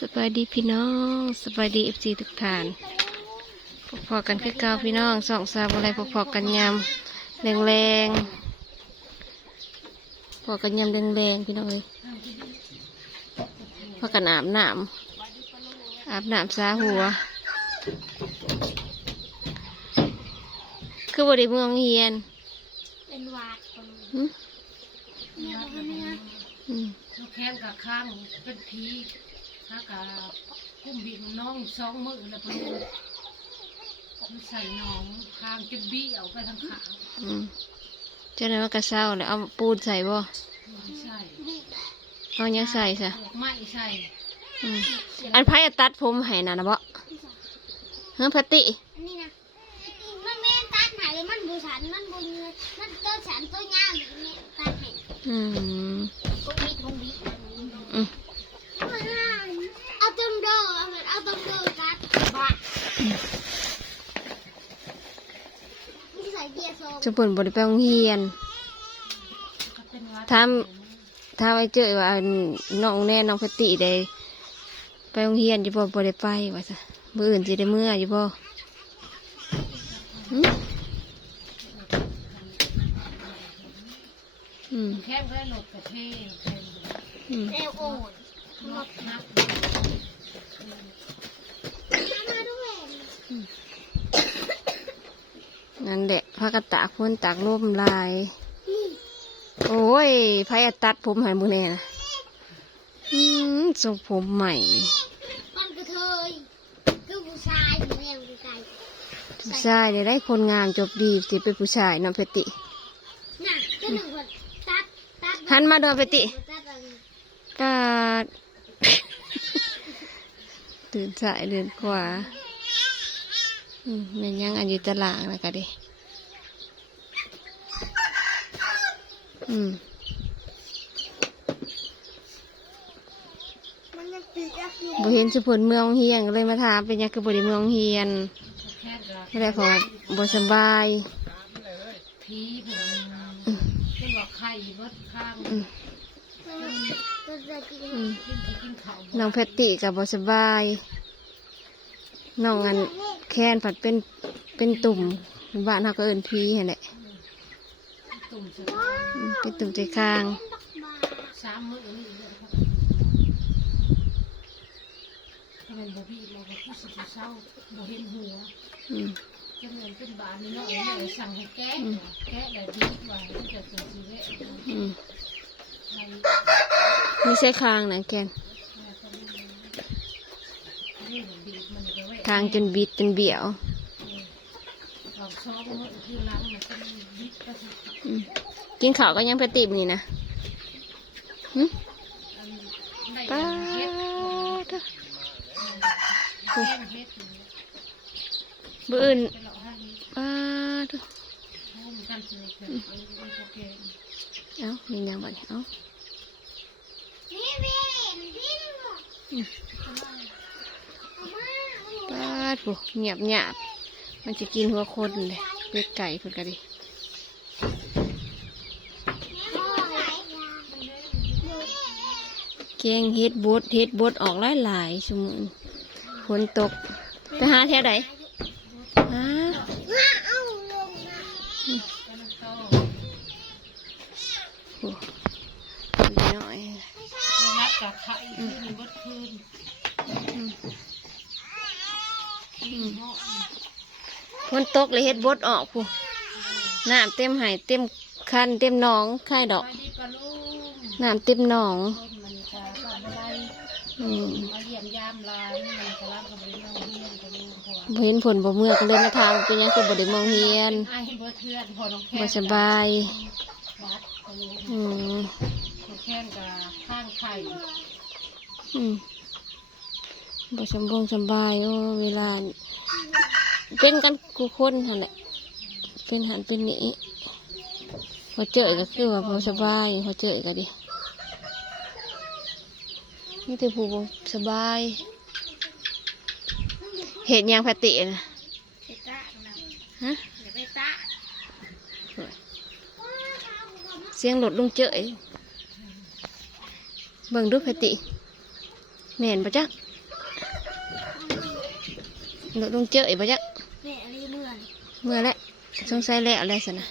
สบายดีพี่น้องสบายดีเอฟซีทุกท่านพอๆกันคือเก่าพี่น้องสองสาวอะไรพอๆกันยำแรงแรงๆพอกันยำแรงแรงๆพี่น้องเอ้ยพอกันอาบน้ำอาบน้ำซาหัว คือบริเมืองเฮียนเป็นหวาดคนหึเนี่ยคนนี้นะอืมลูกแข้งกับข้างเป็นผี ถ้ากับกุ้มบีบน้องสองมือแล้วพลูมันใส่น้องข้างจะบี้เอาไปทางขาอืมเจ้าหน้าว่ากระเซ้าเลยเอาปูนใส่บ่ไม่ใส่เอาหยังใส่ซะไม่ใส่อืมอันไพ่ตัดผมให้น่ะนะบ่เฮ้ยพัตติอันนี้นะมันไม่ได้ตัดไหนเลยมันบูสันมันบูเงยมันตัวสันตัวยาวแบบนี้ตัดเห็นอืมกุบิดกุบิด อืม เอาต้มโดเอาเหมือนเอาต้มโดตัดบ้านี่ใส่เบียร์โซ่จุปุ่นบริไปโรงเรียนก็เป็นวัดทำถ้าไว้เจอว่าอันน้องแน่น้องพัตติได้ไปโรงเรียนอยู่บ่บ่ได้ไปว่าซะมื้ออื่นสิได้เมื่ออยู่บ่หึอืมแข้งก็หลดกระเทยแข้งอืมเอวโอนหลดนัก มาด้วย นั่นแหละพากระตากพ้นตากลมลาย โอ้ยไผอะตัดผมให้มื้อแน่นะอืมทรงผมใหม่มันกระเทยคือผู้ชายอยู่แล้วผู้ชายผู้ชายได้ได้คนงามจบดีสิเป็นผู้ชายน้องเพติน่ะก็หนึ่งคนตัดตัดหันมาดูเพติตัดอะไรปาดตื่นสายเดินขวาอื มแมันยังอันอยู่ตารางนะกะดิอืมมันยังติดอะอยู่บ่เห็นสุพลเมืองเฮียงก็เลยมาถามเป็นหยังคือบริเมืองเฮียนแข้งกับไม่ได้เพอบ่สบายผีผมเป็นบอกไข่เบิดข้างอืมตัวจะกินอืมกินกินเขาน้องเพตติกับบ่สบาย น้องอันแค้นผัดเป็นเป็นตุ่มบ้านเขาก็เอินพีหั่นแหละตุ่มสอืมเป็นตุ่มใจข้าง สามมือนี่เลยครับถ้าเป็นบ่บี้เราก็รู้สึกเศร้าบ่เห็นหัวอืมจะเหมือนเป็นบานนี่เนาะเนาะสั่งให้แก้แก้แล้วดีกว่าที่จะตัวชีวิตอืมใครนี่ใช่คางนะแกน นี่มันบีบมันจะไว้คางจนบิดจนเบี่ยวออกซ้อมมันคือล้างมันก็บิดก็คืออืมกินข้าวก็ยังเพตติบนี่นะหึได้ป้าเฮ็ดดแก้มเฮ็ดบื้ออื่นไปหลอกให้ป้าดห้องกันเลยแบบโอเคเอ้ามียังบ่เนี่ยเอ้า นี่พี่พี่หนู อืม เอามา ป้า ดโหเงียบหยาบมันจะกินหัวคนเลยเป็ดไก่เพิ่นก็ดิพ่อไหนแกงเฮ็ดบดเฮ็ดบดออกหลายหลายๆชั่มฝนตกไปหาแถวใดฮะเอาลงนะก็มันโตโอ้ดีหน่อยนัดกับไข่คืนบดคืน อืม ขี้เหาะ ฝนตกเลยเฮ็ดบดออกผู้น้ำเต็มหายเต็มคันเต็มหนองไข่ดอกน้ำเต็มหนองคนมันจะทำอะไรอืมมาเยี่ยมยามร้านมันจะรับกับเรื่อเห็นผลบ่เมื่อก็เลยมาถามเป็นยังคือบ่ได้มองเฮียนไอ้เบิดเพื่อนบ่สบายวัดกับลูกอืมน้องแค่กับข้างไข่อืมบ่สำบงสบายโอ้เวลา เป็นกันกูคนหั่นแหละเป็นหันเป็นนี้พอเจอก็คือว่าบ่สบายพอเจอก็ดินี่แต่ผู้สบาย เห็นยังแพตินะไปตะนะฮะเดี๋ยตะเสียงรถลุงเจยเบิ่งดูแพติแม่นปะจ๊ะหนูต้องเจออีกปะจ๊ะ แม่อะไรเมื่อน เมื่อแล้วสงสัยแล้วอะไรสินะ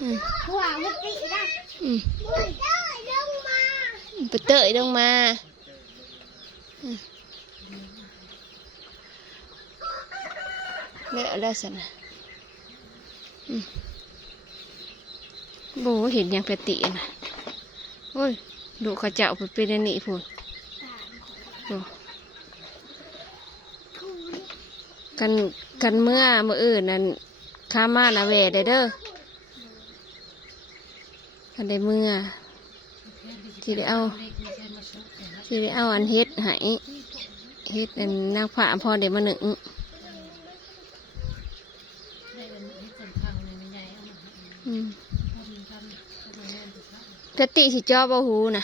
อืมหัวมุติได้อืมไปเตยลงมาอืมแล้วอะไรสินะโบเห็นยังปกตินะโอ้ยดูเขาเจ้าไปเป็นนนี้พูนโอ้ กันกันเมื่อเมื่ออื่นนั่นข้ามานาเวได้เด้อกันได้เมื่อที่ได้เอาเล็กไม่ใช่มาชุบแต่ละที่ได้เอาอันเฮ็ดใหายเฮ็ดอันนางผ้าพอเดี๋ยวมาหนึ่งได้เป็นให้คนพังในใหญ่เอามาให้อืมคนทำก็มาแน่นไปซะกะติสิจอบ่หูนะ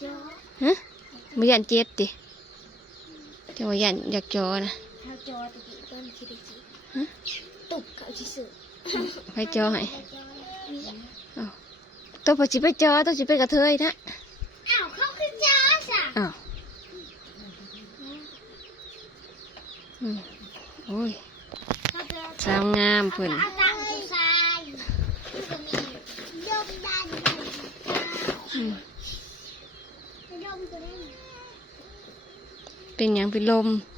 เจ้าฮะไม่ยันเจ็บติจะว่ายันอยากจอนะถ้า จอตะกี้ต้นคิดจิฮะตุกเขาชิสึไปจอให้อ้าวตัวพอจิไปจอตัวจิไปกระเทยนะอ้าวเขาคือจ้าจ้ะอ้าวอืมโอ้ยเขาจะสาวงามเพิ่นเอาตังค์ไปใส่มันก็มียมดันอืมยมตัวนี้เป็นหยังเป็นลมบอกหึยังไงแค่ดมนี่สิมีอาการหนักจนเป็นลม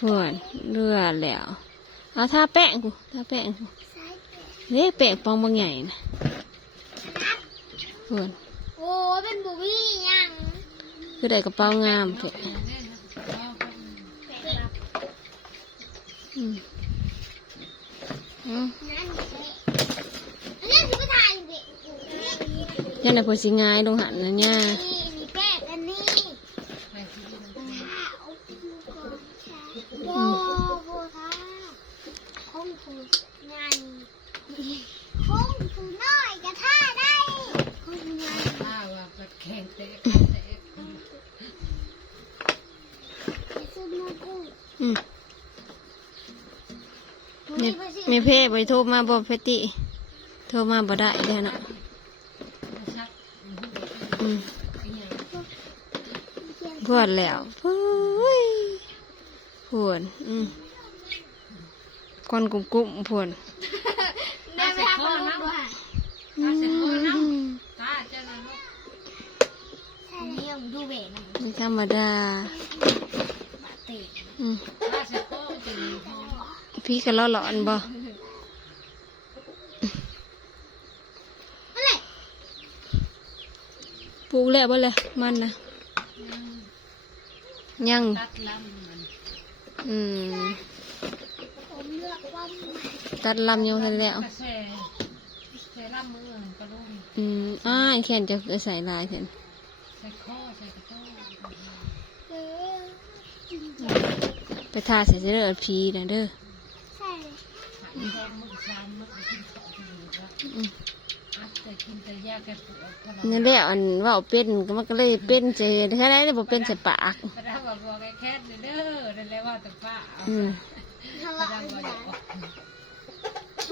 ส่วนเลือดแล้วเอาทาแป้งกูทาแป้งกูใส่แต่เฮ้แป้งปองบางใหญ่นะส่วนโอ้ยเป็นบุบี้ยังคือได้กระเป๋างามเถอะแน่นนะเอาก็อืมอืมนั่นเลยอันนี้คือถ่ายเด็กนี่ยันในพอสิงายลงหันนะเนี่ย นี่นี่แป้งอันนี้ ไปที่นี่ ข้าวโบโบท่า งานคงถูน้อยกระท่าได้คงถูงานถ้าว่าไปแข่งเตะเตะซื้อมากุ้งอืมมีมีภาษีมีเพ่บริโทรมาบอกเพติโทรมาบ่ได้เลยเนาะชักอืมพวดแล้วพวนอืม ควันกุ้มกุ้มๆพวนแม่ไม่ทำขนมด้วยอืมตาเจ้านะลูกใช่เนี่ยผมดูเบนนะไม่ธรรมดาบาเตะอืมตาเสร็จก็ตีห้องพี่ก็ล้อหลอนบ่อะไรปลูกแล้วบ่เลยมันนะยังตัดลำมันอืมผมเลือกว่าใหม่ ตัดลำยังทันแล้วกระแสแสลำมือกระลุงอืมอ้ายแขนจะใส่ลายแขนใส่ข้อใส่กระโต้เออไปทาใส่เสื้อพีนะเด้อใช่แทงมือชามมือกินข้าวดีว่าอืมอัดแต่กินแต่ยาแก้ปวดพอเรานั่นแหละอันเว่าเป็นก็มันก็เลยเป็นเจแค่ไหนได้บ่เป็นใส่ปาก พระดาบอกบอกไอ้แค่เด้อนั่นแหละว่าแต่ป้าเอาอืมทะพระเลาะดากันบอกบอก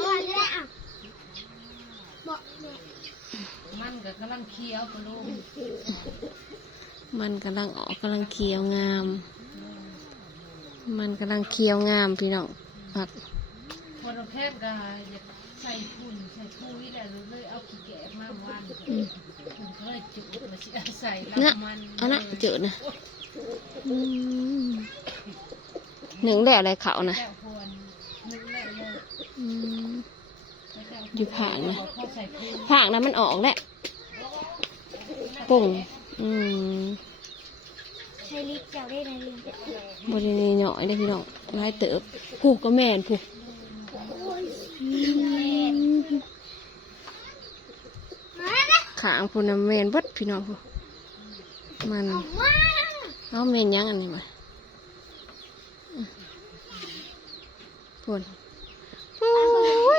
บอก เลยอะบอกเลย มันก็กำ ลังเคี้ยวกระลุงมันกำลังออกกำลังเคี้ยวงาม มันกำลังเคี้ยวงามพี่น้องผักพอเราแทบก็อยากใส่ฝุ่นใส่ปุ๋ยแต่เลยเอาขี้แกะมาวันอืมผมเคยจุดมาสิใส่นะแล้วมันอันน่ะเจอนะอืมหนึ่งแล้วอะไรเขานะแก้วพวนนึกแล้วเลยอืมแล้วแก้วอยู่ผ่านนะเขาใส่ปุ๋ยผากนั้นมันออกแล้ว ปุ่งอืมใช้ลิปเจ้าได้ไหมลิปบริเวณหน่อยได้พี่น้องลายเติบผูกก็แม่นผูกขางพูนนะแม่นบัดพี่น้องพูมันเอาเมนยังอันนี้มาพุ่นโอ้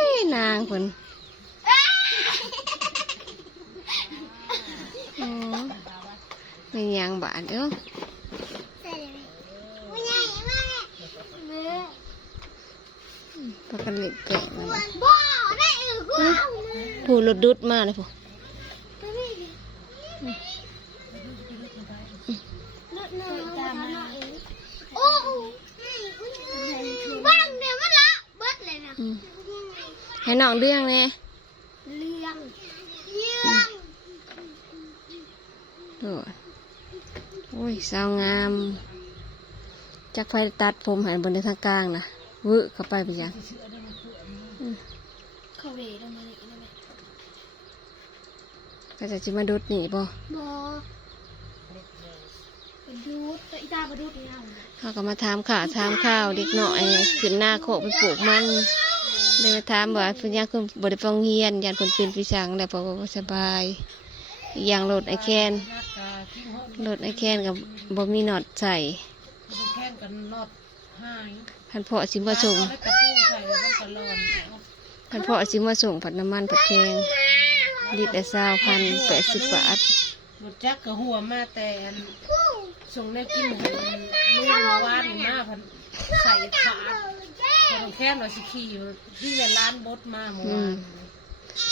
ยนางพุ่น มนยังบาดเด้อ ใส่เลยไม่ใหญ่มากเนื้อ ปากกันเล็กแกะนั่นน่ะ บ่ได้เออกูเอามา ผู้รถดุดมาเลยผู้ ไปนี่ดิเนื้อเนื้อตามมาโอ้บ้างเดี๋ยวมันละเบิดเลยนะ อืมให้น้องเรื่องเนี่ย เรื่องเรื่อง โ อ้ยโอ้ยสาวงามจักไฟตัดผมใหายบนในทางกลางนะวื้อเข้าไปไปยังเขาเวทำไมได้ไหมก็จะจิมาดุดหนีบ่บอเป็นดูดแต่อีตาเป็นดูดเนี่ยเขาก็มาถามข่าวถามข้าวเด็กหน่อยขึ้นหน้าโคกไปปลูกมันเลยมาถามว่าเพิ่นยังคุณบริปองเฮียนยันเพิ่นเป็นพี่สังแล้วเพราะว่าบ่สบายอีกอย่างรถไอแคน รถไอแคนกับบ่มีน็อตใส่มันแค่นกันนอดหายพันเพาะสิมาส่งแล้วกระปูใส่แล้วก็กระลอนเอาพันเพาะสิมาส่งผัดน้ำมันผัดแกงลิตรละสาวพันแปดสิบบาทรถจักรกับหัวมาแต่อันส่งแนวกินให้ลูกวานนี่มาพันใส่ขาดพอต้องแค่นเราสิขี่ที่ในร้านบดมาเมื่อวาน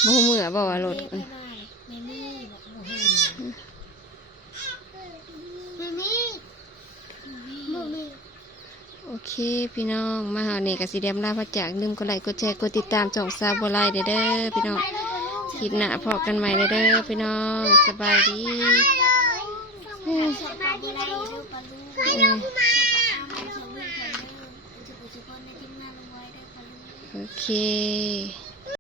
บ่ฮู้มื้อบ่ว่ารถไม่ได้ไม่มีบอกบ่เห็น ไม่มีไม่มี โอ เคพี่น้องมาหาเนี่กับสีแดมลาพระจากลืมกดไลค์กดแชร์กดติดตามจ่องซาบัวไลเด้อเด้อพี่น้องคลิปหน้าพอกันใหม่เด้อเด้อพี่น้องสบายดีสบายดีนะลูกปลาลูกเอออามาสองเรื่องกันเด้อจะไปจุกอนในทีมงานลงไว้ได้ปลาลูกโอเค